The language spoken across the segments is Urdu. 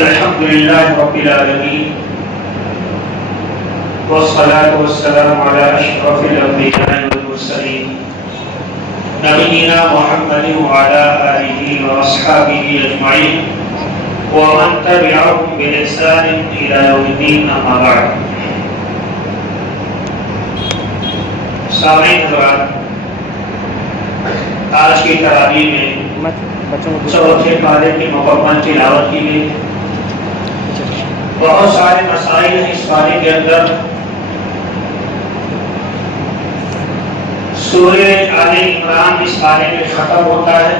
الحمد لله رب العالمين والصلاة والسلام على أشرف الأنبياء والمرسلين نبينا محمد وعلى آله وأصحابه أجمعين ومن تبعهم بإحسان إلى يوم الدين أما بعد. سامعین حضرات، آج کی تراویح میں چوتھے پارے کی مکمل تلاوت کی گئی. بہت سارے مسائل ہیں اس پارے کے اندر. سورہ آل عمران اس پارے میں ختم ہوتا ہے،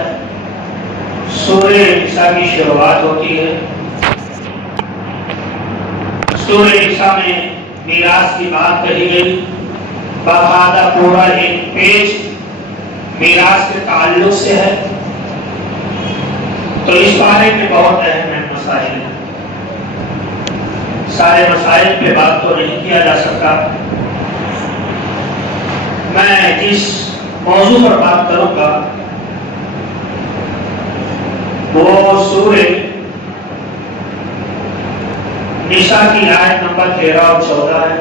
سورہ نساء کی شروعات ہوتی ہے. سورہ نساء میں میراث کی بات کہی گئی، باقاعدہ پورا ایک پیج میراث کے تعلق سے ہے. تو اس بارے میں بہت اہم مسائل ہیں. سارے مسائل پہ بات تو نہیں کیا جا سکتا. میں جس موضوع پر بات کروں گا وہ سورہ نساء کی آیت نمبر 13 اور 14 ہے،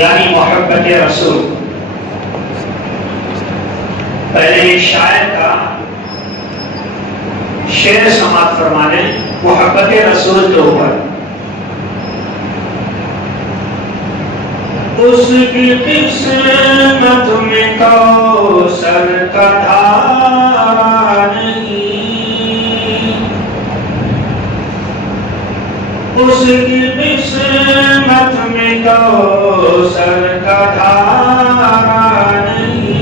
یعنی محبت رسول. پہلے شاعر کا شعر سماعت فرمانے محبت رسول کے اوپر. اس کی قسمت میں کوثر کا دھارا نہیں، اس کی قسمت میں کوثر کا دھارا نہیں.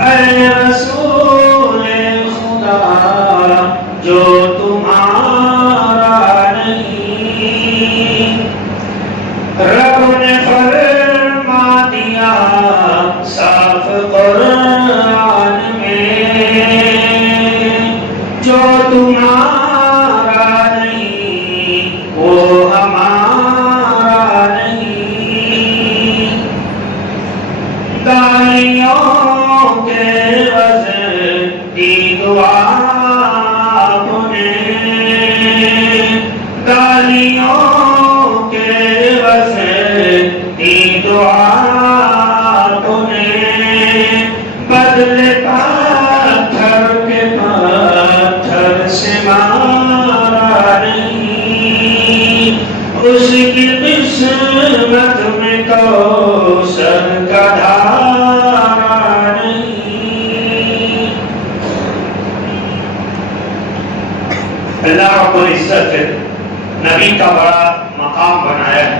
اے رسول خدا جو تمہارا نہیں، رب نے فرما دیا صاف قرآن میں، جو تمہارا نہیں وہ ہمارا نہیں. گالیوں کے وزن دی دعا آپ نے، گالیوں کے وزن دی دعا آپ نے، بدلے پتھر کے پتھر سے مارا نہیں. اس کی قسمت میں کوثر کا دھارا نہیں. اللہ رب العزت نبی کا بڑا مقام بنایا ہے.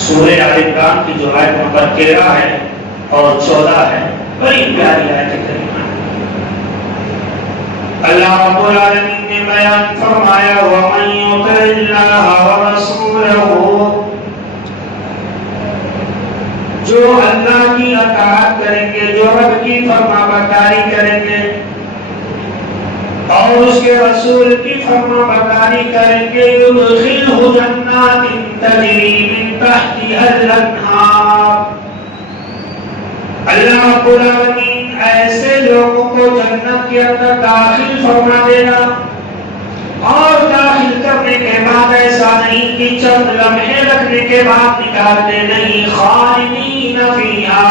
سورہ آل عمران کی جو آیت نمبر 13 ہے اور 14 ہے، بڑی پیاری آیت کریمہ ہے. اللہ رب العالمین نے بیان فرمایا وَمَن يُطِعِ اللَّهَ وَرَسُولَهُ، جو اللہ کی اطاعت کریں گے، جو رب کی فرما برداری کریں گے اور اس کے رسول کی فرما برداری کریں گے، يُدْخِلْهُ جَنَّاتٍ تَجْرِي مِن تَحْتِهَا الْأَنْهَارُ. اللہ رب العالمین ایسے لوگوں کو جنت کے اندر داخل فرما دے گا، اور داخل کرنے کے بعد ایسا نہیں کہ چند لمحے رکھنے کے بعد نکالتے نہیں. خالدین فیہا،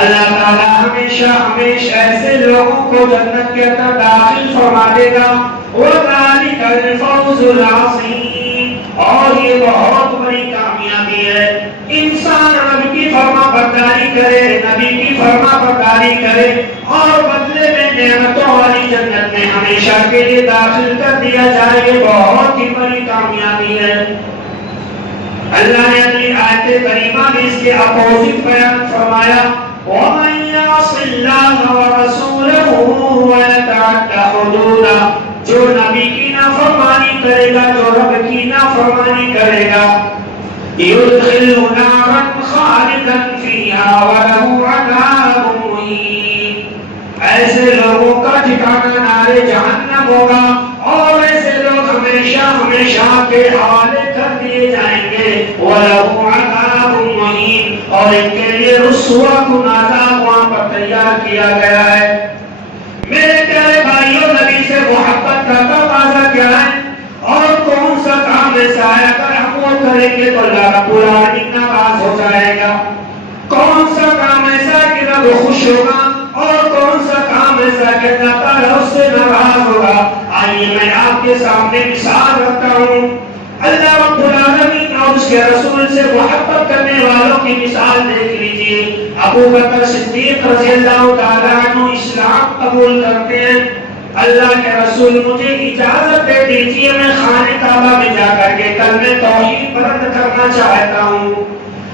اللہ تعالیٰ ہمیشہ ہمیشہ ایسے لوگوں کو جنت کے اندر داخل فرما دے گا. وَذَلِكَ الْفَوْزُ الْعَظِيمُ، اور یہ بہت بڑی کامیابی ہے. انسان رب کی فرما برداری کرے، نبی کی فرما برداری کرے اور بدلے میں نعمتوں والی جنت میں ہمیشہ کے لیے داخل کر دیا جائے، یہ بہت ہی بڑی کامیابی ہے. اللہ نے اپنی آیت کریمہ میں اس کے اپوزٹ بیان فرمایا وَمَن يَعْصِ اللَّهَ وَرَسُولَهُ وَيَتَعَدَّ حُدُودَهُ، جو نبی کی نافرمانی کرے گا، جو رب کی نافرمانی کرے گا، يُدْخِلْهُ نَارًا خَالِدًا فِيهَا وَلَهُ عَذَابٌ مُّهِينٌ. ایسے لوگوں کا ٹھکانہ نارے جہنم ہوگا اور ایسے لوگ ہمیشہ ہمیشہ کے حوالے کر دیے جائیں گے. وَلَهُ عَذَابٌ مُّهِينٌ، اور ان کے لیے رسوا کن عذاب وہاں پر تیار کیا گیا ہے۔ میرے پیارے بھائیوں، نبی سے محبت کا تقاضا کیا ہے اور کون سا کام ایسا ہے اگر ہم وہ کریں گے تو اللہ رب العالمین ناراض ہو جائے گا؟ کون سا کام ایسا کہ رب خوش ہوگا اور کون سا کام ایسا کہ اللہ تعالیٰ اس سے ناراض ہوگا؟ آئیے میں آپ کے سامنے مثال رکھتا ہوں۔ اللہ رب العالمین اور اس کے رسول سے محبت کرنے والوں کی مثال دیکھ لیجئے۔ ابو بکر صدیق رضی اللہ تعالیٰ عنہ اسلام قبول کرتے ہیں۔ اللہ کے رسول مجھے اجازت دے دیجئے میں خانہ کعبہ میں جا کر کے کلمہ توحید بلند کرنا چاہتا ہوں،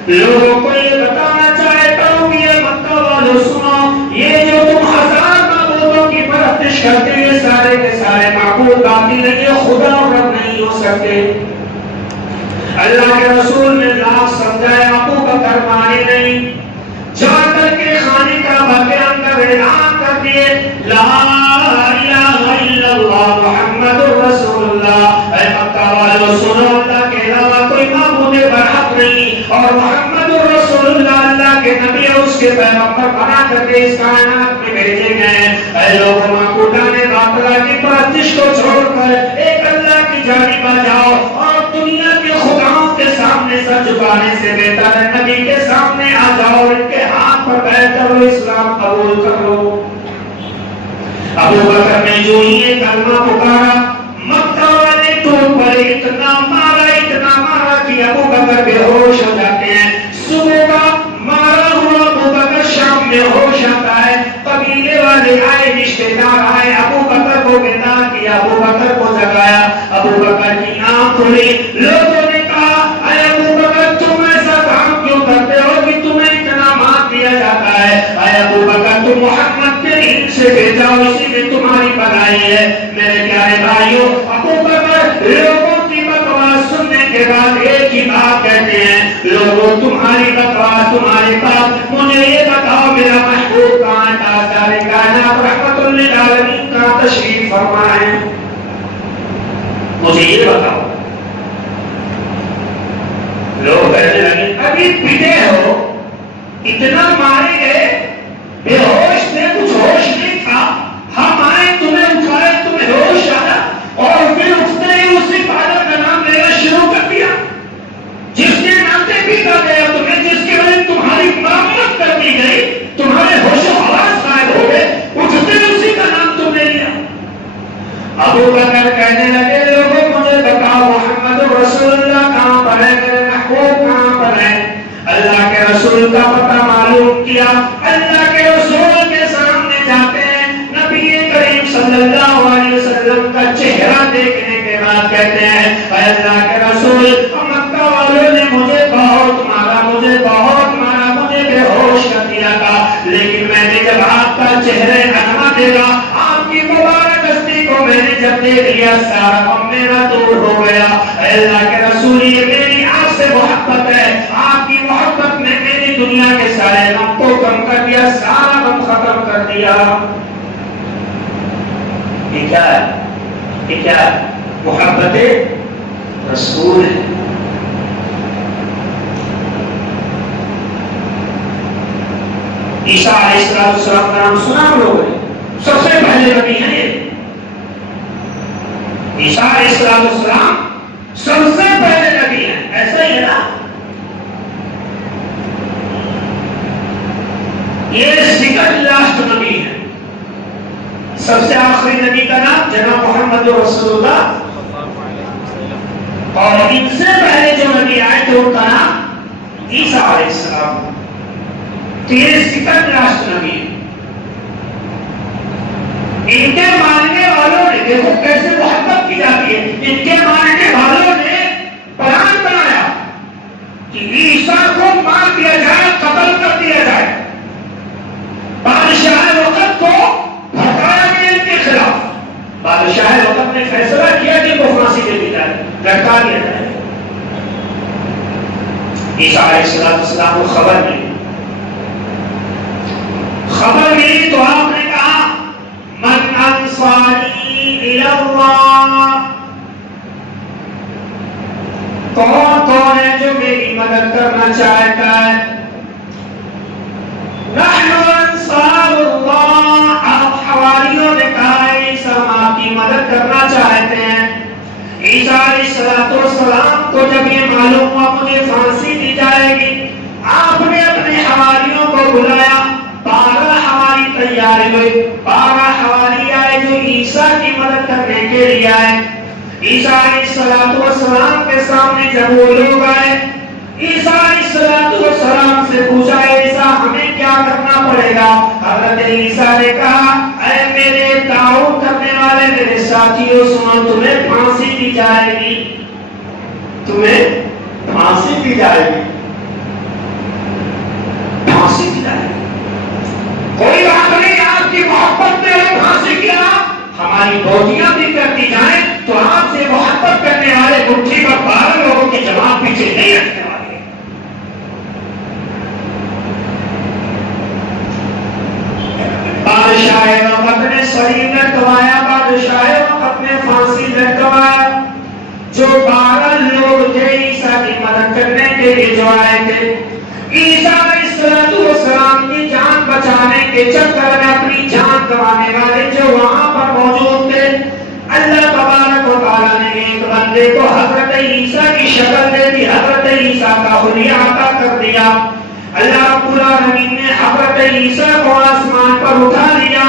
لوگوں کو یہ بتانا چاہتا ہوں کہ یہ مکہ والوں سنو، یہ جو تم ہزار معبودوں کی پرستش کرتے ہیں سارے کے سارے معبود باطل ہیں، یہ خدا اور رب نہیں ہو سکتے۔ اللہ کے رسول نے لاکھ سمجھایا، ابو بکر مانے نہیں، جا کر کے خانہ کعبہ کے اندر اعلان کر دیے لا الہ الا اللہ محمد رسول اللہ۔ اے مکہ والوں سنو، اللہ کے علاوہ کوئی معبود برحق نہیں اور محمد رسول اللہ اللہ کے نبی اور اس کے پیغمبر بنا کر کے اس کائنات میں بھیجے گئے۔ اے لوگ معبودان باطلہ کی پرستش کو چھوڑ کر ایک اللہ کی جانب آ جاؤ اور دنیا کے خداؤں کے سامنے سر جھکانے سے بہتر ہے نبی کے سامنے آ جاؤ اور ان کے ہاتھ پر بیٹھ کر وہ اسلام قبول کر لو۔ ابو بکر نے جو یہ کلمہ پکارا، مکہ والے ٹوٹ پڑے، اتنا مارا کہ ابو بکر بے ہوش ہو جاتے ہیں۔ صبح کا مارا ہوا ابو بکر شام میں ہوش آتا ہے، قبیلے والے آئے، رشتے دار آئے، ابو بکر کو بیدار کیا، ابو بکر کو جگایا، ابو بکر کی آنکھ کھلی۔ لوگوں نے کہا اے ابو بکر تم ایسا کام کیوں کرتے ہو کہ تمہیں اتنا مار دیا جاتا ہے؟ اے ابو بکر تم محمد کے دین سے بھیجا، اسی میں تمہاری بھلائی ہے۔ میرے پیارے بھائیوں، ابو بکر لوگوں کی بکواس سننے کے بعد ایک ہی بات کہتے ہیں، لوگوں تمہاری بکواس، تمہاری بات، مجھے یہ بتاؤ میرا محبوب کہاں ہے؟ تاجدار کائنات رحمت للعالمین کہاں تشریف فرما ہے؟ مجھے یہ بتاؤ۔ لوگ کہنے لگے ابھی پیٹے ہو، اتنا مارے گئے، بے ہوش تھے، کچھ ہوش نہیں تھا، ہم آئے تمہیں اٹھائے، تمہیں ہوش آیا اور پھر اٹھتے ہی اسی فادر کا نام لینا شروع کر دیا جس کے نام سے پیٹا گیا تمہیں، جس کی وجہ تمہاری مرمت کر دی گئی، تمہارے ہوش و حواس غائب ہو گئے، اٹھتے اسی کا نام تم نے لیا۔ ابو بکر کہنے لگے لوگوں مجھے بتاؤ محمد رسول اللہ کہاں پر ہے، میرے محبوب کہاں پر ہے؟ اللہ کے رسول کا پتہ معلوم کیا، اللہ کے رسول کے سامنے جاتے ہیں، نبی کریم صلی اللہ علیہ وسلم کا چہرہ دیکھنے کے بعد کہتے ہیں اے اللہ کے رسول، مکہ والوں نے مجھے بہت مارا، مجھے بے ہوش کر دیا تھا، لیکن میں نے جب آپ کا چہرہ انما دیکھا، آپ کی مبارک ہستی کو میں نے جب دیکھ لیا، سارا غم میرا دور ہو گیا۔ اے اللہ کے رسول، یہ میری آپ سے محبت ہے، آپ کی محبت نے میری دنیا کے سارے غم کو کم کر دیا، سارا غم ختم کر دیا۔ یہ کیا ہے؟ محبت رسول ہے۔ عیسیٰ علیہ السلام کا نام سنا ہم لوگوں نے، سب سے پہلے نبی ہیں یہ۔ عیسیٰ علیہ السلام سب سے پہلے نبی ہیں، ایسا ہی ہے نا؟ یہ سیکنڈ لاسٹ نبی ہے، سب سے آخری نبی کا نام جناب محمد رسول اللہ، اور ان سے پہلے جو نبی آئے تھے ان کا نام عیسیٰ علیہ السلام۔ تو یہ سیکنڈ لاسٹ نبی ہے۔ ان کے ماننے والوں نے دیکھو کیسے محبت کی جاتی ہے، ان کے ماننے والوں نے پلان بنایا کہ عیسیٰ کو مار دیا جائے، قتل کر دیا جائے۔ بادشاہ وقت کو بھڑکایا گیا ان کے خلاف، بادشاہ وقت نے فیصلہ کیا کہ وہ پھانسی دے دی جائے، لٹکا دیا جائے۔ عیسیٰ علیہ السلام کو خبر ملی تو آپ نے کہا من انصاری الی اللہ، کون ہے جو میری مدد کرنا چاہتا ہے؟ معلوم ہوا مجھے پھانسی دی جائے گی. آپ نے اپنے حواریوں کو بلایا. 12 حواری تیار ہوئے. 12 حواری آئے جو عیسیٰ کی مدد کرنے کے لیے آئے. عیسیٰ علیہ السلام کے سامنے جب وہ لوگ آئے, عیسیٰ علیہ السلام سے پوچھا, عیسیٰ ہمیں کیا کرنا پڑے گا؟ حضرت عیسیٰ نے کہا, اے میرے دعوت کرنے والے میرے ساتھیوں سنو, تمہیں پھانسی دی جائے گی. تمہیں پھانسی دی جائے گی. پھانسی دی جائے گی. کوئی بات نہیں, آپ کی محبت میں ہمیں پھانسی کیا, ہماری بوٹیاں بھی کرتی جائیں تو آپ سے محبت کرنے والے مٹھی پر 12 لوگوں کی جماعت پیچھے نہیں رکھنے والے. بادشاہ وقت نے سلیم لٹکوایا, بادشاہ وقت نے پھانسی لٹکوایا. جو 12 لوگ تھے عیسیٰ کی مدد کرنے کے لیے جو آئے تھے, عیسیٰ علیہ السلام کی جان بچانے کے چکر میں اپنی جان گنوانے والے جو وہاں پر موجود تھے, اللہ تبارک و تعالیٰ نے ایک بندے کو حضرت عیسیٰ کی شکل دے دی, حضرت عیسیٰ کا حلیہ عطا کر دیا. اللہ رب العالمین نے حضرت عیسیٰ کو آسمان پر اٹھا لیا,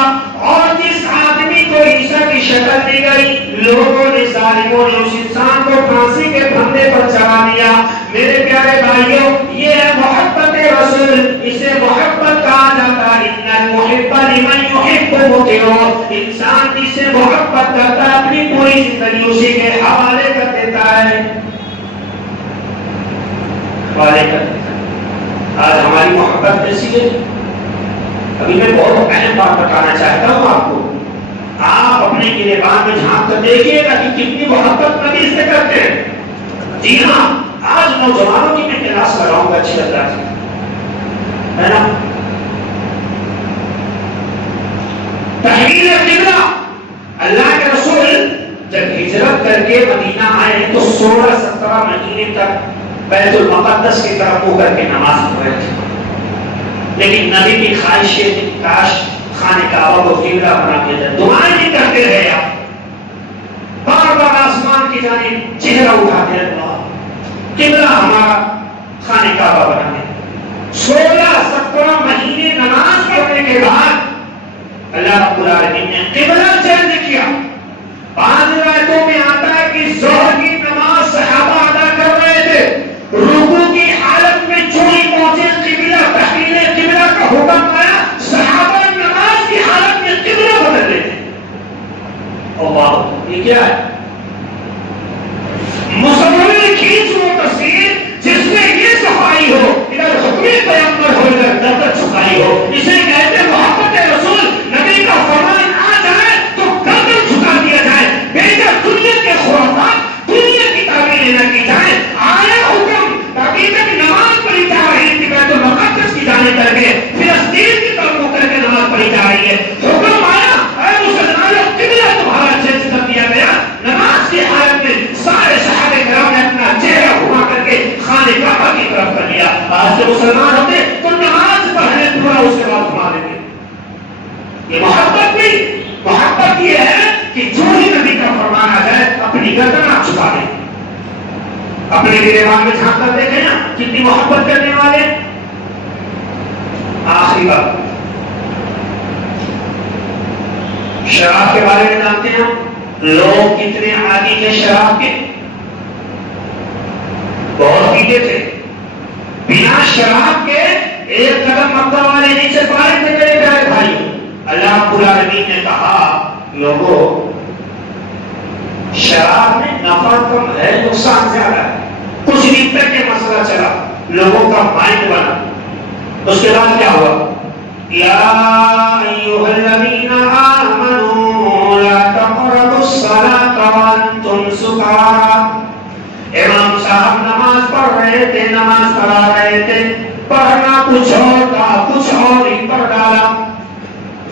اور جس آدمی کو عیسیٰ کی شکل دی گئی, لوگوں نے, ظالموں نے اس انسان کو پھانسی کے پھندے پر چڑھا دیا. میرے پیارے بھائیوں, یہ ہے محبت رسول, اسے محبت کہا جاتا ہے. ان المحب لمن يحب مطیع, انسان جس سے محبت کرتا ہے اپنی پوری زندگی اسی کے حوالے کر دیتا ہے. حوالے کر دیتا ہے. آج ہماری محبت کیسی ہے؟ ابھی میں بہت اہم بات بتانا چاہتا ہوں آپ کو. آپ اپنے گریبان میں جھانک کر دیکھیے گا کہ کتنی محبت نبی سے کرتے ہیں. جی ہاں, آج نوجوانوں کی میں کلاس کراؤں گا اچھی لگتا ہے نا. تحویل قبلہ, اللہ کے رسول جب ہجرت کر کے مدینہ آئے تو 16-17 مہینے تک بیت المقدس کی طرف منہ کر کے نماز پڑھ رہے تھے. لیکن نبی کی خواہش ہے کاش خانہ کعبہ کو قبلہ بنا دیا جائے. دعائیں بھی کرتے رہے آپ, بار بار آسمان کی جانب چہرہ اٹھاتے رہے, قبلہ ہمارا خانہ کعبہ بنا دے. 16-17 مہینے نماز پڑھنے کے بعد اللہ رب العالمین نے قبلہ چینج کیا. بعض روایتوں میں آتا ہے کہ ظہر کی نماز صحابہ ادا کر رہے تھے, رکوع کی حالت میں جو ہی پہنچے قبلہ, تحویل قبلہ کا حکم آیا, صحابہ نماز کی حالت میں قبلہ بدل رہے تھے. اللہ, یہ کیا ہے؟ مصور نے کھینچ وہ تصویر جس میں یہ صفائی ہو, ادھر حکمی پیغمبر ہو, ادھر دفتر چھپائی ہو. اسے کہتے ہیں محبت رسول. نبی کا فرمان آ جائے تو گردن جھکا دیا جائے, بھیجا دنیا کے خرافات, دنیا کی تعبیریں نہ کی جائیں. آیا حکم, ابھی تک نماز پڑھی جا رہی تھی بیت المقدس کی جانب کر کے, فلسطین کی طرف منہ کر کے نماز پڑھی جا رہی ہے. حکم آیا, اے مسلمانوں, قبلہ تمہارا چینج کر دیا گیا. نماز کی حالت میں سارے صحابہ کرام نے اپنا چہرہ گھما کر کے خانہ کعبہ کی طرف کر لیا. آج جو مسلمان ہوتے تو نماز پڑھنے پورا اس کے بعد گھما دیتے. یہ محبت بھی, محبت یہ ہے کہ جو ہی نبی کا فرمان آ جائے اپنی گردن آپ چھپا دیں. اپنے گریبان میں جھانک کر دیکھیں نا کتنی محبت کرنے والے. آخری بات, شراب کے بارے میں جانتے ہیں لوگ کتنے عادی تھے شراب کے, بہت پیتے تھے. بنا شراب کے ایک قدم مکہ والے نیچے پائے تھے. میرے پیارے بھائی, اللہ رب العالمین نے کہا لوگوں شراب میں نفع کم ہے, نقصان زیادہ ہے. کچھ دن تک یہ مسئلہ چلا, لوگوں کا مائنڈ بنا. اس کے بعد کیا ہوا؟ یا ایھا الذین آمنوا لا تقربوا الصلاۃ وانتم سکارى. امام صاحب نماز پڑھ رہے تھے, نماز پڑھا رہے تھے, پڑھنا کچھ اور تھا, کچھ اور ہی پڑھ ڈالا.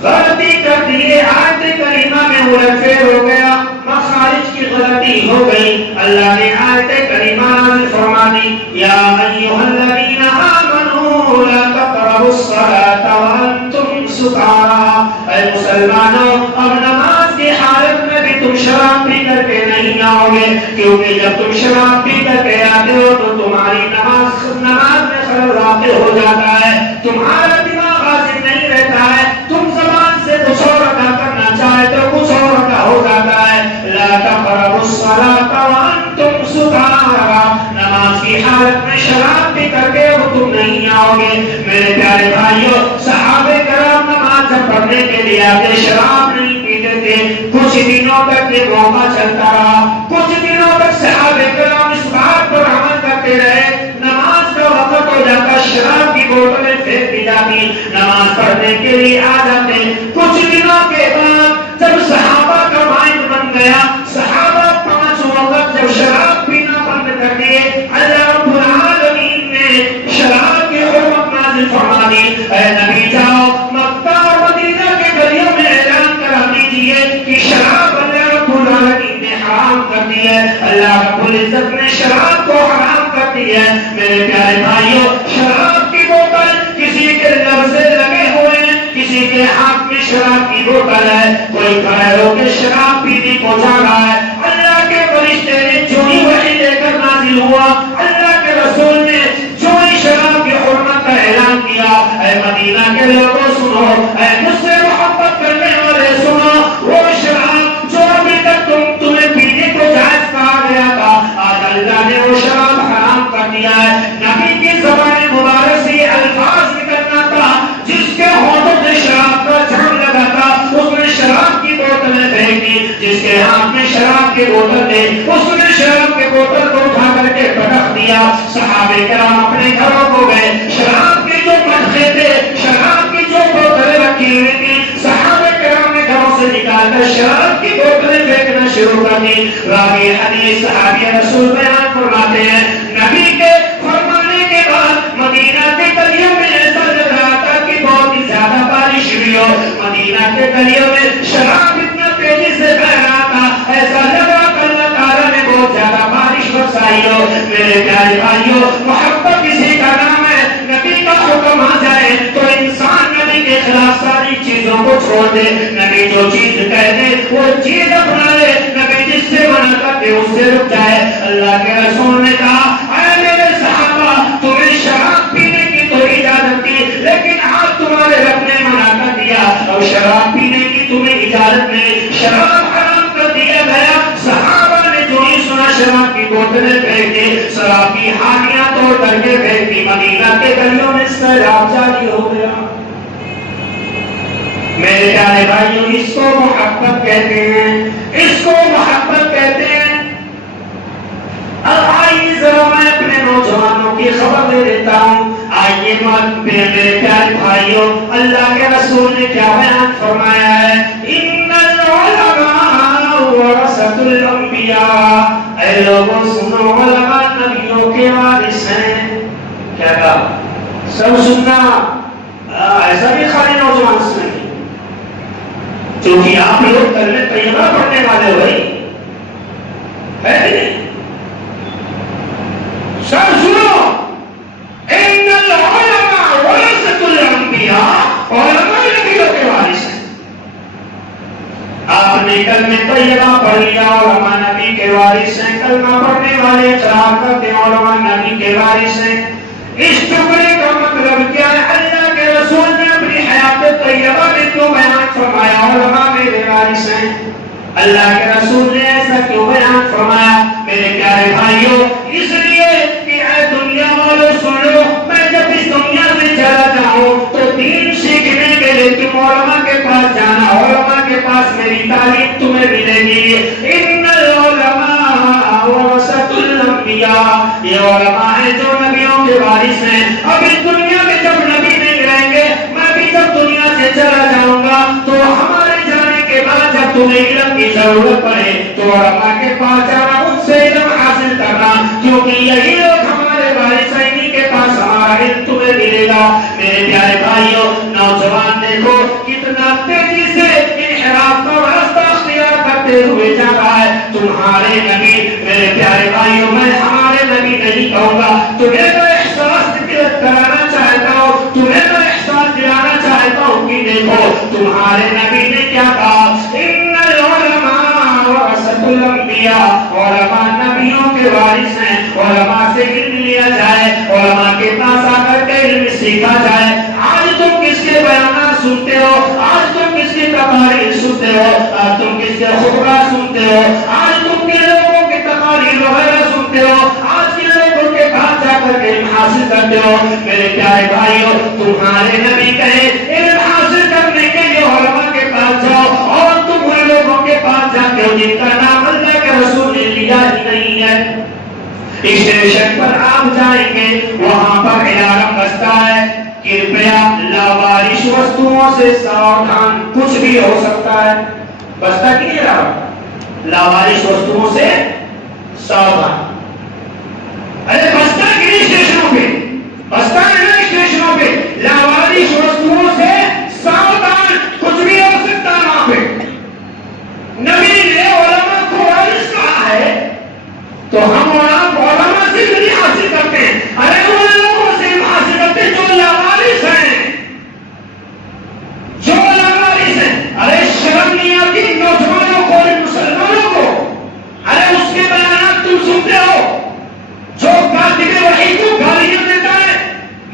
غلطی کر دی, آیت کریمہ میں الٹ ہو گیا, مخارج کی غلطی ہو گئی. اللہ نے آیت کریمہ نازل فرما دی, یا ایھا الذین آمنوا لا تقربوا الصلاۃ وانتم سکارى. اے مسلمانوں, اب نماز کی حالت میں بھی تم شراب پی کر کے نہیں آؤ گے. کیونکہ جب تم شراب پی کر کے آتے ہو تو تمہاری نماز میں خلل واقع ہو جاتا ہے، تمہارا دماغ حاضر نہیں رہتا ہے، تم زبان سے کچھ اور ادا کرنا چاہتے ہو کچھ اور ادا ہو جاتا ہے۔ لا تقربوا الصلاة وانتم سکارى، نماز کی حالت میں شراب پی کر کے وہ تم نہیں آؤ گے۔ میرے پیارے بھائیوں، صحابہ کرام نماز جب پڑھنے کے لیے آتے شراب نہیں پیتے تھے، کچھ دنوں تک یہ موقع چلتا رہا، کچھ دنوں تک صحابہ کرام اس بات پر عمل کرتے رہے، نماز کا وقت ہو جاتا شراب کی بوتلیں پھینک دی جاتی، نماز پڑھنے کے لیے آ جاتے۔ کچھ دنوں کے بعد جب صحابہ کا مائنڈ بن گیا، صحابہ 5 وقت جب شراب پینا بند کر دیے، اللہ رب العالمین نے شراب کی حرمت نازل فرما دی۔ اے نبی جاؤ مکہ اور مدینہ کے گلیوں میں اعلان کرا دیجیے کہ شراب اللہ رب العالمین نے حرام کر دی ہے، اللہ رب العزت نے شراب کو حرام کر دی ہے۔ میرے پیارے بھائیوں، شراب کی بوتل کسی کے لب سے لگے ہوئے ہیں، کسی کے ہاتھ میں شراب کی بوتل ہے، کوئی کھڑے ہو کے شراب پینے کو جا رہا ہے۔ اللہ کے فرشتے نے جو ہی وحی لے کر نازل ہوا، اللہ کے رسول نے جو ہی شراب کی حرمت کا اعلان کیا، اے مدینہ کے لوگوں سنو، اے مجھ سے محبت کرنے والے سنو، وہ شراب جو ابھی تک تمہیں پینے کو جائز کہا گیا تھا، آج اللہ نے وہ شراب حرام کر دیا ہے۔ نبی کی زبان مبارک سے یہ الفاظ نکلنا تھا، جس کے ہونٹوں سے شراب کا جھاگ لگا تھا اس نے شراب کی بوتلیں پھینک دی، جس کے ہاتھ میں شراب کی بوتل تھی اس نے شراب کی بوتل کو اٹھا کر کے پٹک دیا۔ صحابہ کرام اپنے گھروں کو گئے، شراب کے جو مٹکے تھے، شراب کی جو بوتلیں رکھی ہوئی تھی، صحابہ کرام نے گھروں سے نکال کر شراب کی بوتلیں پھینکنا شروع کر دی۔ راوی حدیث صحابی رسول بیان فرماتے ہیں، نبی کے فرمانے کے بعد مدینہ کے گلیوں میں ایسا لگ رہا تھا کہ بہت ہی زیادہ بارش ہوئی ہو، مدینہ کے گلیوں میں شراب اتنا تیزی سے بہ رہا تھا، ایسا لگ رہا کہ اللہ تعالیٰ نے بہت زیادہ بارش برسائی ہو۔ میرے پیارے بھائیوں، محبت کسی کا نام ہے، نبی کا حکم آ جائے تو انسان نبی کے خلاف ساری چیزوں کو چھوڑ دے، نبی جو چیز کہہ دے وہ چیز اپنا لے، نبی جس سے منع کرتے اس سے رک جائے۔ اللہ کے رسول نے کہا، اے میرے صحابہ، تمہیں شراب پینے کی تو اجازت تھی، لیکن آج تمہارے رب نے منع کر دیا، اور شراب پینے کی تمہیں اجازت نہیں، شراب حرام کر دیا گیا۔ صحابہ نے جو ہی سنا شراب کی بوتلیں پھینک دی، شراب کی ہانیاں توڑ کر کے پھینک دی، مدینہ کے گلیوں میں سیلاب جاری ہو گیا۔ میرے پیارے بھائیوں، اس کو محبت کہتے ہیں، اس کو محبت کہتے ہیں۔ اب آئیے ذرا میں اپنے نوجوانوں کی خبر دے دیتا ہوں۔ آئیے میرے پیارے بھائیوں، اللہ کے رسول نے کیا بیان فرمایا ہے، ان العلماء ورثۃ الانبیاء، اے لوگوں سنو، علماء نبیوں کے وارث ہیں۔ کیا کہا؟ سب سننا، ایسا بھی خالی نوجوان سنیں، کیونکہ آپ لوگ کلمہ طیبہ پڑھنے والے ہو بھائی، ہے نہیں؟ سب سنو، ان العلماء ورثۃ الانبیاء، علماء نبیوں کے وارث ہیں۔ آپ نے کلمہ طیبہ پڑھ لیا، علماء نبی کے وارث ہیں، کلمہ پڑھنے والے اقرار کرتے ہیں، علماء نبی کے وارث ہیں۔ اس ٹکڑے کا مطلب کیا ہے؟ اللہ کے رسول نے اپنی حیات طیبہ میں کیوں بیان فرمایا علماء میرے وارث ہیں؟ اللہ کے رسول نے ایسا کیوں بیان فرمایا؟ میرے پیارے بھائیوں، اس لیے کہ اے دنیا والوں سن لو، میں جب اس دنیا سے چلا جاؤں تو دین سیکھنے کے لیے تم علماء کے پاس جانا، علماء کے پاس میری تعلیم تمہیں ملے گی۔ ان العلماء ورثۃ الانبیاء، یہ علماء ہیں جو نبیوں کے وارث ہیں۔ اب اس دنیا میں جب نبی نہیں رہیں گے، میں بھی جب دنیا سے چلا جاؤں گا تو ہمارے جانے کے بعد جب تمہیں علم کی ضرورت پڑے تو علماء کے پاس جانا، ان سے علم حاصل کرنا، کیونکہ یہی لوگ ہمارے وارث ہیں، انہی کے پاس ہمارا علم تمہیں ملے گا۔ میرے پیارے بھائیوں، نوجوان دیکھو کتنا تیزی سے انحراف کا راستہ اختیار کرتے ہوئے جا رہا ہے۔ تمہارے نبی، میرے پیارے بھائیوں، میں ہمارے نبی نہیں کہوں گا، تمہیں میں احساس کرانا چاہتا ہوں، تمہیں میں احساس دلانا چاہتا ہوں کہ دیکھو تمہارے نبی نے کیا کہا، ان العلماء ورثۃ الانبیاء، علماء جائے. آج تم کس کے بیانات سنتے ہو, آج تم کس کی تقاریر سنتے ہو, آج تم کس کے خطبہ سنتے ہو, آج تم کے لوگوں کی تقاریر وغیرہ سنتے ہو, آج کے لوگوں کے پاس جا کر علم حاصل کرتے ہو. میرے پیارے بھائیو, تمہارے نبی کہے علم حاصل کرنے کے لیے علماء کے پاس جاؤ, اور تم ان لوگوں کے پاس جاتے ہو جن کا نام اللہ کے رسول نے لیا ہی نہیں ہے. اسٹیشن پر آپ جائیں گے, وہاں پر الارم بجتا ہے, کرپیا لاوارث وستوؤں سے ساودھان, کچھ بھی ہو سکتا ہے. بجتا کہ نہیں لاوارث وستوؤں سے ساودھان؟ ارے بجتا کہ نہیں اسٹیشنوں پہ, بجتا ہے نا اسٹیشنوں پہ, لاوارث وستوؤں سے ساودھان, کچھ بھی ہو سکتا ہے وہاں پہ. نبی نے علماء کو وارث کہا ہے, تو ہم علماء سے نہیں حاصل کرتے ہیں. ارے ان لوگوں سے حاصل کرتے ہیں جو لاوارث ہیں, جو لاوارث ہیں. ارے شرم نہیں آتی نوجوانوں کو, مسلمانوں کو؟ ارے اس کے بیانات تم سنتے ہو, جو کاتب وحی کو گالیاں دیتا ہے,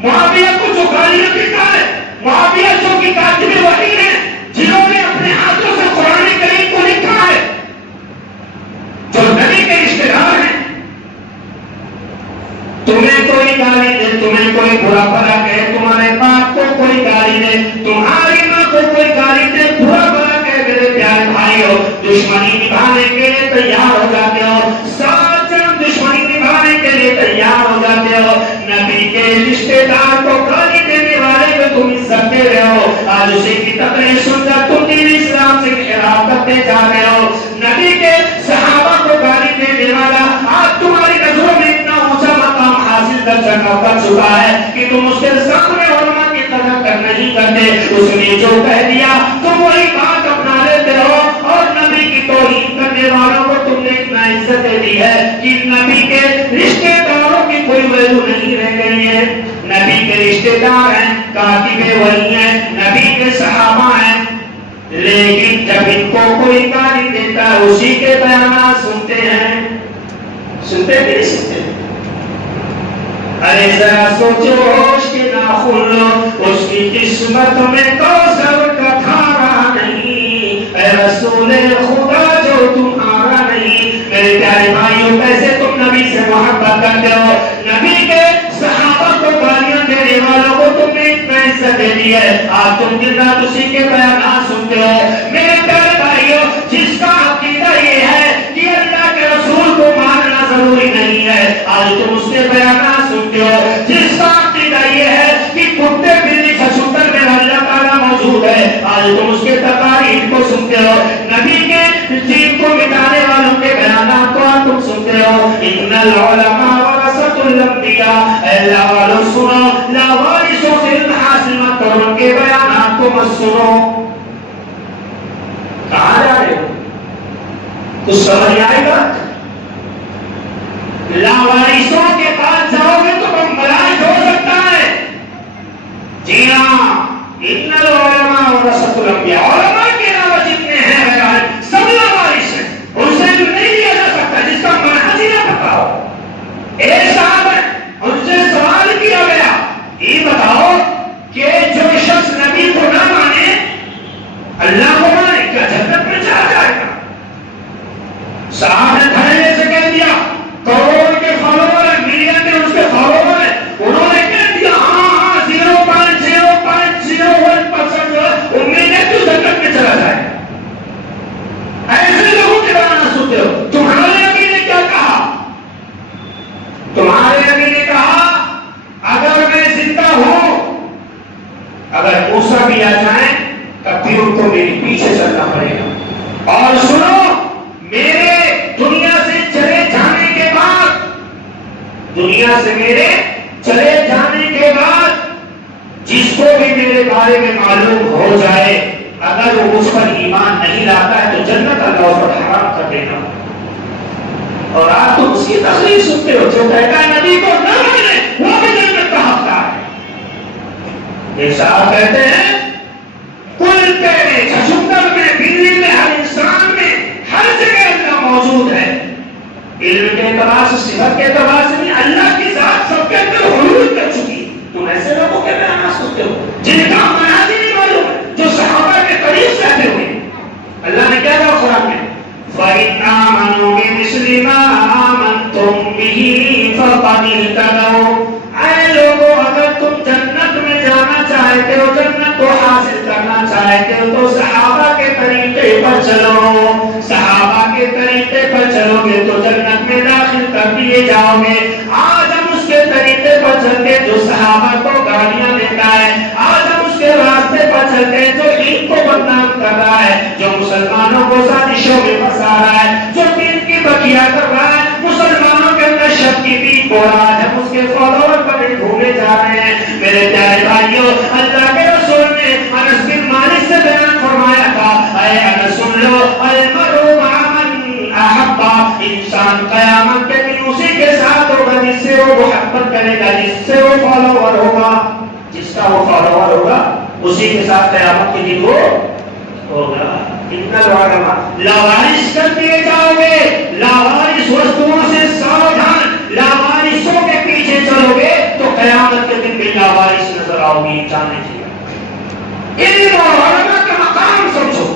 معاویہ کو جو گالیاں دیتا ہے, معاویہ جو کہ کاتب وحی ہیں, جنہوں نے اپنے ہاتھوں سے قرآن کریم کو لکھا ہے, جو نبی کے رشتے دار ہیں. تمہیں کوئی گالی دے, تمہیں کوئی برا بھلا کہے, تمہارے باپ کو کوئی گالی دے, تمہاری ماں کو کوئی گالی دے, برا بھلا کہے, میرے پیارے بھائیو, دشمنی نبھانے کے لیے تیار ہو جاتے ہو, سات جنم دشمنی نبھانے کے لیے تیار ہو جاتے ہو. نبی کے رشتے دار کو گالی دینے والے کو تم عزت دے رہے ہو, آج اسی کی تقریر سن کر تم دین اسلام سے انحراف کرتے جا رہے ہو. نبی کے صحابہ کو گالی دینے والا آج تمہاری نظروں میں اتنا اونچا مقام حاصل کر چکا ہے کہ تم اس کے سامنے علماء کی طرح کر نہیں کرتے. اس نے جو کہہ دیا تم وہی بات اپنا لیتے ہو, اور نبی کی توہین کرنے والوں کو تم نے اتنا عزت دے دی ہے کہ نبی کے رشتے داروں کی کوئی ویلو نہیں رہ گئی ہے. نبی کے رشتے دار ہیں, کاتب وحی ہیں, نبی کے صحابہ ہیں, لیکن جب ان کو کوئی گالی دیتا ہے اسی کے بیانات سنتے ہیں. سنتے کہ نہیں سنتے؟ ارے ذرا سوچو, ہوش کے ناخن, اس کی قسمت میں کوثر کا دھارا نہیں, اے رسول خدا جو تمہارا نہیں. میرے پیارے بھائیوں, کیسے تم نبی سے محبت کرتے ہو, نبی کے صحابہ کو گالیاں دینے والوں کو تم نے اتنا عزت دے دی ہے, آج تم دن رات اسی کے بیانات سنتے ہو. میرے پیارے بھائیوں, جس کا عقیدہ یہ ہے کہ اللہ کے رسول کو ماننا ضروری نہیں ہے, آج تم اس کے بیانات سنتے ہو. جس کا عقیدہ یہ ہے کہ کتے بلی چھچھتر میں اللہ تعالیٰ موجود ہے, آج تم اس کے تقاریر کو سنتے ہو. نبی کے دین کو مٹانے والوں کے بیانات کو آج تم سنتے ہو. ان العلماء ورثۃ الانبیاء, اللہ والوں سنو, لاوارثوں سے علم حاصل مت کرو, ان کے بیانات کو مت سنو. کہاں جا رہے ہو؟ کچھ سمجھ آئے گا؟ لاوارثوں کے پاس جاؤ گے تو تم ملائک ہو سکتا ہے. جی ہاں, ان العلماء ورثۃ الانبیاء, علماء کے علاوہ جتنے ہیں غیر سب لاوارث ہیں, ان سے نہیں لیا جا سکتا جس کا منہج ہی نہ پتا ہو. ایک صاحب ہے, ان سے سوال کیا گیا, یہ بتاؤ کہ جو شخص نبی کو نہ مانے اللہ کو مانے, کیا جنت میں چلا جائے گا؟ صاحب نے دھڑے سے کہہ دیا, کروڑ کے فالوور ہیں, ملین میں اس کے فالوور ہیں, انہوں نے کہہ دیا ہاں 0.001% جو ہے امید ہے تو جنت میں چلا جائے. ایسے لوگوں کے بارے میں سنتے ہو. تمہارے نبی نے کیا کہا؟ تمہارے نبی نے کہا اگر میں زندہ ہوں, اگر موسیٰ بھی آ جائیں تب بھی ان کو میری پیچھے چلنا پڑے گا. اور سنو, میرے دنیا سے چلے جانے کے بعد, دنیا سے میرے چلے جانے کے بعد جس کو بھی میرے بارے میں معلوم ہو جائے, اگر وہ مجھ پر ایمان نہیں لاتا ہے تو جنت اللہ اس پر حرام کر دے گا. اور آپ تو اس کی تقریر سنتے ہو, جو کہتا ہے نبی کو نہ مانے وہ بھی جنت کا حقدار ہے. ایک صاحب کہتے ہیں کل میں, چھچھتر میں, بلی میں, ہر انسان میں, ہر جگہ اللہ موجود ہے. علم کے اعتبار سے, صفت کے اعتبار سے نہیں, اللہ کی ذات سب کے اندر حلول کر چکی. تم ایسے لوگوں کے بیانات ہے کہ تو صحابہ کے طریقے پر چلو، صحابہ کے طریقے پر چلو گے تو جنت میں داخل کر دیے جاؤ گے۔ آج ہم اس کے طریقے پر چلتے جو صحابہ کو گالیاں دیتا ہے، آج ہم اس کے راستے پر چلتے جو دین کو بدنام کر رہا ہے، جو مسلمانوں کو سازشوں میں پھنسا رہا ہے، جو دین کی بقیہ کر رہا ہے، مسلمانوں کے اندر شک کی بھی بولا، جب اس کے فالوور پر گھومے جا رہے ہیں۔ میرے پیارے بھائیوں، اللہ کے رسول نے انس بن مالک سے بیان فرمایا تھا، اے انس سن لو، المرء مع من احب، انسان قیامت کے دن اسی کے ساتھ ہوگا جس سے وہ محبت کرے گا، جس سے وہ فالوور ہوگا، جس کا وہ فالوور ہوگا اسی کے ساتھ قیامت کے دن وہ ہوگا۔ لاوارث کر دیے جاؤ گے، لاوارث وستوؤں سے ساودھان، لاوارثوں کے پیچھے چلو گے تو قیامت کے دن بھی لاوارث نظر آؤ گی۔ جاننے چاہیے علم اور علماء کا مقام سمجھو۔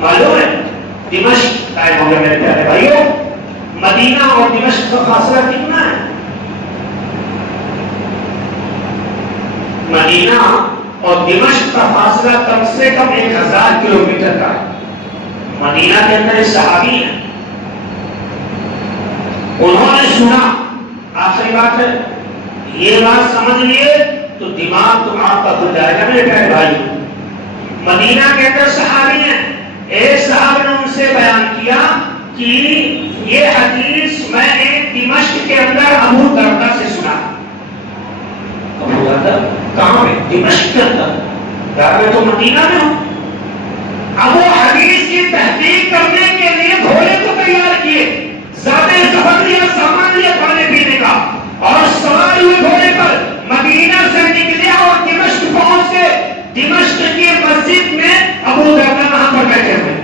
معلوم ہے دمشق قائم ہو گیا میرے پیارے بھائیوں، مدینہ اور دمشق کا فاصلہ کتنا ہے؟ مدینہ اور دمشق کا فاصلہ کم سے کم 1000 کلومیٹر کا ہے۔ مدینہ کے اندر ایک صحابی ہیں، انہوں نے سنا، آخری بات ہے یہ بات سمجھ لیے تو دماغ تو آپ کا کھل جائے گا میرے پیارے بھائی۔ مدینہ کے اندر صحابی ہیں، ایک صاحب نے ان سے بیان کیا کہ یہ حدیث میں نے دمشق کے اندر ابو دردہ سے سنا۔ ابو دردہ کہاں ہے؟ دمشق کے اندر، گھر میں تو مدینہ میں ہوں۔ اب وہ حدیث کی تحقیق کرنے کے لیے گھوڑے کو تیار کیے، زیادہ سفر لیا، سامان لیا کھانے پینے کا، اور سوار ہوئے گھوڑے پر مدینہ سے نکلے اور دمشق پہنچ گئے۔ دمشق کی مسجد میں ابو دردہ وہاں پر بیٹھے ہوئے،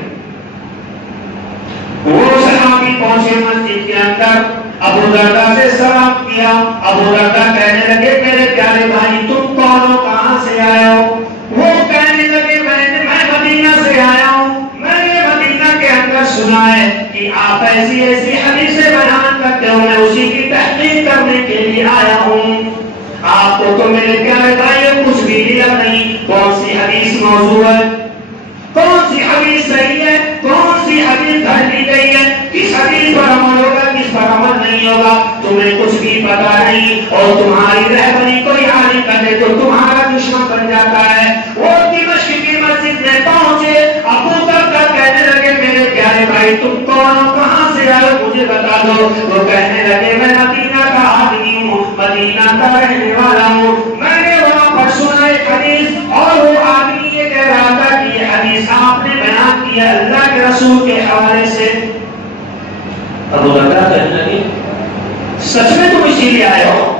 وہ صحابی پہنچے مسجد کے اندر، ابو دردہ سے سلام کیا۔ ابو دردہ کہنے لگے میرے پیارے بھائی تم کون ہو، کہاں سے آئے ہو؟ وہ کہنے لگے میں مدینہ سے آیا ہوں، میں نے مدینہ کے اندر سنا ہے کہ آپ ایسی ایسی حدیثیں بیان کرتے ہو، میں اسی کی تحقیق کرنے کے لیے آیا ہوں۔ آپ کو تو میرے پیارے بھائی کچھ بھی علم نہیں، کون سی حدیث موضوع ہے، کون سی حدیث صحیح ہے، کون سی حدیث گھڑ لی گئی ہے، کس حدیث پر عمل ہوگا، کس پر عمل نہیں ہوگا، تمہیں کچھ بھی پتا نہیں، اور تمہاری رہبری کوئی عالم کرے تو تمہارا دشمن بن جاتا ہے۔ وہ دمشق کی مسجد میں پہنچے، ابو دردہ کہنے لگے میرے پیارے بھائی تم کون ہو، کہاں سے آئے ہو، مجھے بتا دو۔ وہ کہنے لگے میں مدینہ کا آدمی ہوں، مدینہ کا رہنے والا ہوں، میں نے وہاں پر سنا ایک حدیث، اور وہ آدمی یہ کہہ رہا تھا کہ یہ حدیث آپ نے بیان کی ہے اللہ کے رسول کے حوالے سے۔ ابو دردہ کہنے لگے سچ میں تم اسی لیے آئے ہو،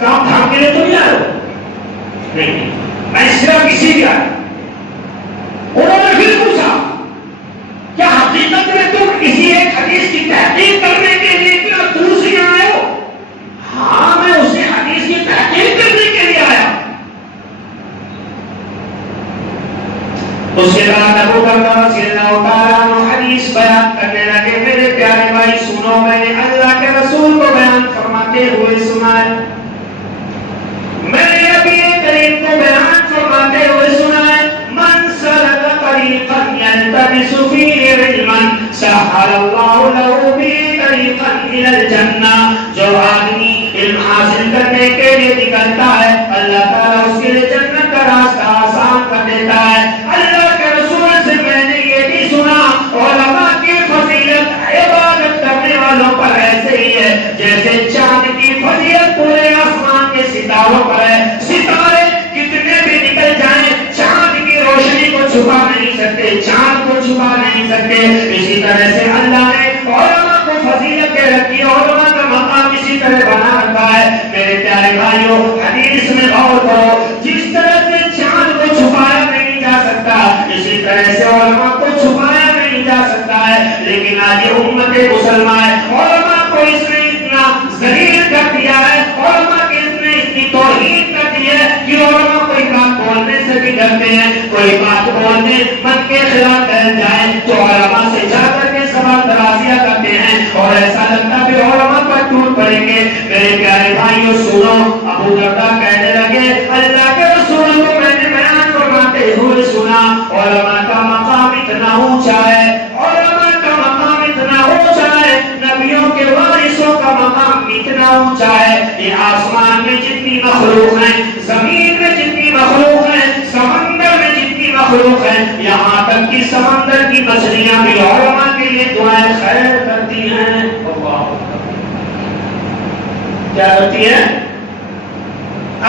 کام دھام کے لیے تو نہیں آئے ہو؟ نہیں، میں صرف اسی لیے آیا۔ انہوں نے پھر پوچھا کیا حقیقت میں تم کسی ایک حدیث کی تحقیق کرنے کے لیے کیا دوسری آئے ہو؟ ہاں میں اسی حدیث کی تحقیق کرنے کے لیے آیا۔ اس کے بعد ابو دردہ رضی اللہ تعالیٰ عنہ حدیث بیان کرنے لگے میرے پیارے بھائی سنو، میں نے اللہ کے رسول کو بیان فرماتے ہوئے سنا ہے، میں نے نبی کریم کو بیان فرماتے ہوئے سنا ہے، من سلک طریقا یلتمس فیہ علما سہل اللہ لہ بہ طریقا الی الجنہ۔ جو آدمی علم حاصل کرنے کے لیے نکلتا ہے اللہ تعالیٰ اس کے لیے جنت کا راستہ آسان کر دیتا ہے۔ اللہ کے رسول سے میں نے یہ بھی سنا علماء کی فضیلت عبادت کرنے والوں پر ایسے ہی ہے جیسے چاند کی فضیلت پورے آسمان کے ستاروں پر ہے۔ ستارے کتنے بھی نکل جائیں چاند کی روشنی کو چھپا نہیں سکتے، چاند کو چھپا نہیں سکتے۔ اسی طرح سے اللہ نے علماء کو فضیلت دے رکھی ہے، علماء کا مقام اسی طرح بنا رکھا ہے۔ میرے پیارے بھائیوں حدیث میں غور کرو، جس طرح سے چاند کو چھپایا نہیں جا سکتا اسی طرح سے علماء کو چھپایا نہیں جا سکتا ہے، لیکن آج یہ امت مسلمان علماء کو اس نے اتنا ذلیل کر دیا ہے، علماء کے اتنی توہین کر دی ہے کہ علماء کوئی بات بولنے سے بھی ڈرتے ہیں، کوئی بات بولنے من کے خلاف کر جائے تو علماء سے جا کر کے سوال درازیاں کرتے ہیں، اور ایسا لگتا ہے علماء پر ٹوٹ پڑیں گے۔ میرے پیارے بھائیوں سنو، ابو دردہ کہنے لگے اللہ کے رسول کو میں نے بیان فرماتے ہوئے علماء کا مقام اتنا اونچا ہے، علماء کا مقام اتنا اونچا ہے، نبیوں کے وارثوں کا مقام اتنا اونچا ہے، یہ آسمان میں جتنی مخلوق ہیں، زمین میں جتنی مخلوق ہیں، سمندر میں جتنی مخلوق ہیں، یہاں تک کہ سمندر کی مچھلیاں بھی علماء کے لیے دعائیں خیر کرتی ہیں۔ اللہ کیا کرتی ہے؟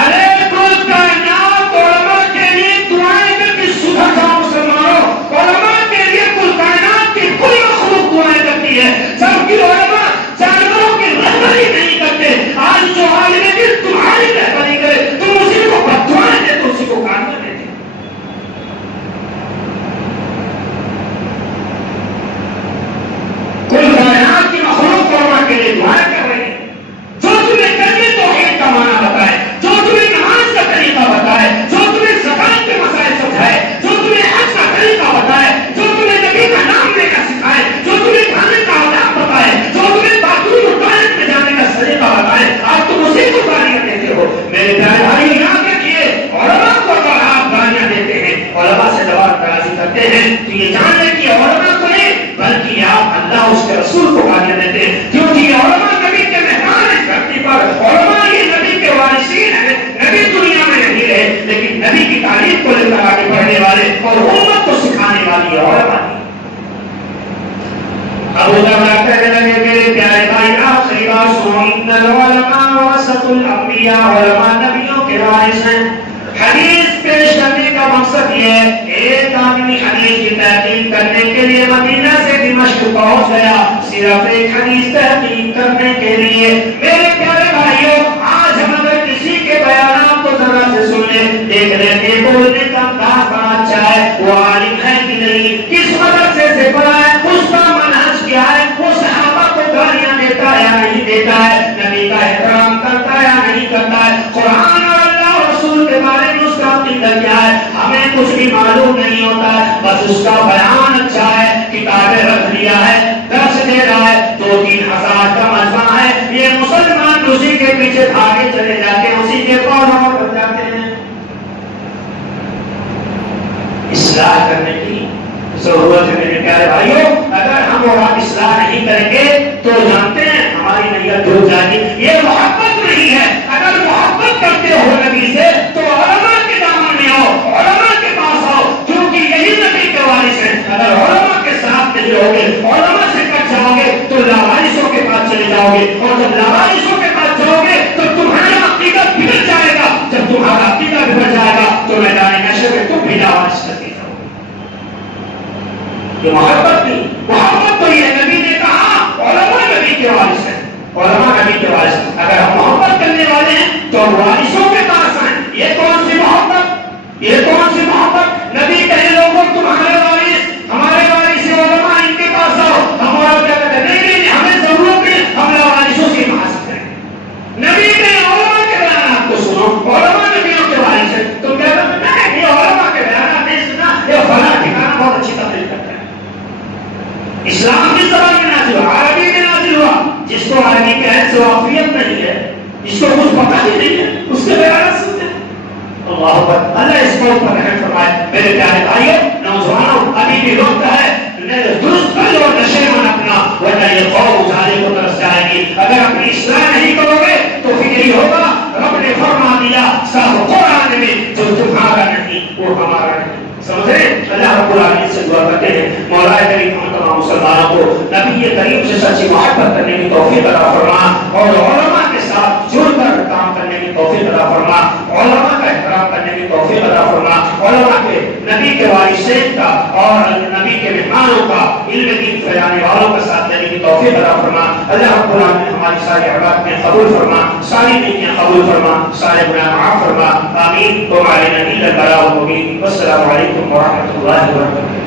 ارے کل کائنات علماء کے لیے دعائیں کرتی، سدھر جاؤ مسلمانوں، علماء کے لیے کل کائنات کی کوئی مخلوق دعائیں کرتی ہے، جبکہ علماء جانوروں کی رہبری نہیں کرتے۔ آج جو عالم دین تمہاری رہبری کرے تم اسی کو بددعائیں دے تو اسی کو کامیاب دیتے۔ کل کائنات کی مخلوق علماء کے لیے دعائیں کر رہی ہے، جو تمہیں کلمہ توحید کا معنی بتائے، جو تمہیں نماز کا طریقہ بتائے، جو تمہیں زکات کے مسائل سمجھائے، جو تمہیں حج کا طریقہ بتائے، جو تمہیں نبی کا نام لینا سکھائے، جو تمہیں کھانے کا آداب بتائے، جو تمہیں باتوں اور ٹوائلٹ میں جانے کا طریقہ بتائے، آج تم اسی کو گالیاں دیتے ہو۔ میرے پیارے بھائی یاد رکھیے، علماء کو اگر آپ گالیاں دیتے ہیں، علماء سے زبان درازی کرتے ہیں، تو یہ جان لیں کہ علماء کو نہیں بلکہ آپ اللہ اس کے رسول کو گالیاں دیتے ہیں، کیونکہ یہ علماء نبی کے مہمان اس دھرتی پر، علماء یہ نبی کے وارثین ہیں۔ نبی دنیا میں نہیں رہے لیکن نبی کی تعلیم کو لے کر آگے بڑھنے والے اور امت کو سکھانے والی علماء ہیں۔ ابو جہل کہنے لگے میرے پیارے بھائی آخری بات سنو، ان العلماء ورثۃ الانبیاء، علماء نبیوں کے وارث ہیں۔ حدیث پیش کرنے کا مقصد یہ ہے، ایک آدمی حدیث کی تحقیق کرنے کے لیے مدینہ سے دمشق پہنچ گیا، صرف ایک حدیث تحقیق کرنے کے لیے۔ میرے پیارے بھائیوں، آج ہم اگر کسی کے بیانات کو ذرا سے سن لیں، دیکھ لیں کہ بولنے کا انداز بڑا اچھا ہے، وہ عالم ہے کہ نہیں، کس مدرسے سے پڑھا ہے، اس کا منہج کیا ہے، وہ صحابہ کو گالیاں دیتا ہے یا نہیں دیتا ہے، نبی کا احترام کرتا ہے یا نہیں کرتا ہے، قرآن اور اللہ رسول کے بارے میں اس کا عقیدہ کیا ہے، ہمیں کچھ بھی معلوم نہیں ہوتا ہے، بس اس کا بیان اچھا ہے، کتابیں رکھ لیا ہے، درس دے رہا ہے، 2-3 ہزار کا مجمع ہے، یہ مسلمان اسی کے پیچھے بھاگے چلے جاتے ہیں، اسی کے فالوور بن جاتے ہیں۔ اصلاح کرنے کی ضرورت ہے میرے پیارے بھائیوں، اگر ہم اور آپ اصلاح نہیں کریں گے تو جانتے ہیں ہماری نیت ڈوب جائے گی۔ یہ محبت نہیں ہے، اگر محبت کرتے ہو نبی سے تو علماء کے دامن میں آؤ، علماء کے پاس آؤ، کیونکہ یہی نبی کے وارث ہیں۔ اگر علماء کے ساتھ نہیں رہو گے، علماء سے کٹ جاؤ گے تو لاوارثوں کے پاس چلے جاؤ گے، اور جب لاوارثوں کے پاس جاؤ گے تو تمہارا عقیدہ بگڑ جائے گا، جب تمہارا عقیدہ بگڑ جائے گا تو میدان حشر میں تم بھی لاوارث کرتے جاؤ۔ یہ محبت نہیں، محبت تو یہ نبی نے کہا علماء نبی کے وارث ہیں، علماء نبی کے وارث ہیں۔ اگر ہم محبت کرنے والے ہیں تو وارثوں کے پاس آئیں۔ یہ کون سی محبت، یہ کون سی محبت؟ نبی کہے لوگوں تمہارے وارث، ہمارے وارث علماء، ان کے پاس آؤ۔ ہم اور کیا کہتے ہیں؟ نہیں، ہمیں ضرورت نہیں، ہم لاوارثوں سے حفاظت کریں۔ نبی نے علماء کے بیانات کو سنو، علماء نبیوں کے وارث ہیں، تم کیا کہتے ہیں؟ نہیں، یہ علماء کے بیانات نہیں سنا، یہ فلاں ٹھکانا بہت اچھی تقریر کرتا ہے۔ اسلام کی زبان میں نازل ہوا، عربی میں نازل ہوا، جس کو عربی کے عین سے واقفیت نہیں ہے، جس کو کچھ پتہ ہی نہیں ہے، اس کے بیانات سنتے ہیں۔ اللہ اکبر، اللہ اس قوم پر رحم فرمائے۔ میرے پیارے بھائیوں، نوجوانوں، ابھی بھی وقت ہے، درست کر لو نشے من اپنا، ورنہ یہ قوم اجالے کو طرف جائے گی۔ اگر اپنی اصلاح نہیں کرو گے تو پھر یہی ہوگا، رب نے فرما دیا صاحب قرآن میں، جو تمہارا نہیں وہ ہمارا نہیں۔ سمجھے؟ اللہ رب العالمین سے دعا کرتے ہیں مولا کریم ہم تمام مسلمانوں کو نبی کریم سے سچی محبت کرنے کی توفیق عطا فرما، اور علماء کے ساتھ جڑ کر کام کرنے کی توفیق عطا فرما، علماء کا احترام کرنے کی توفیق عطا فرما، علماء کے نبی کے وارثین کا اور نبی کے مہمانوں کا، علم دین پھیلانے والوں کا ساتھ دینے کی توفیق عطا فرما۔ اللہ رب العالمین ہماری ساری عبادتیں قبول فرما، ساری نیکیاں قبول فرما، سارے گناہ معاف فرما، آمین۔ تو ہمارے نبی البلاغ المبین۔ والسلام علیکم ورحمۃ اللہ وبرکاتہ۔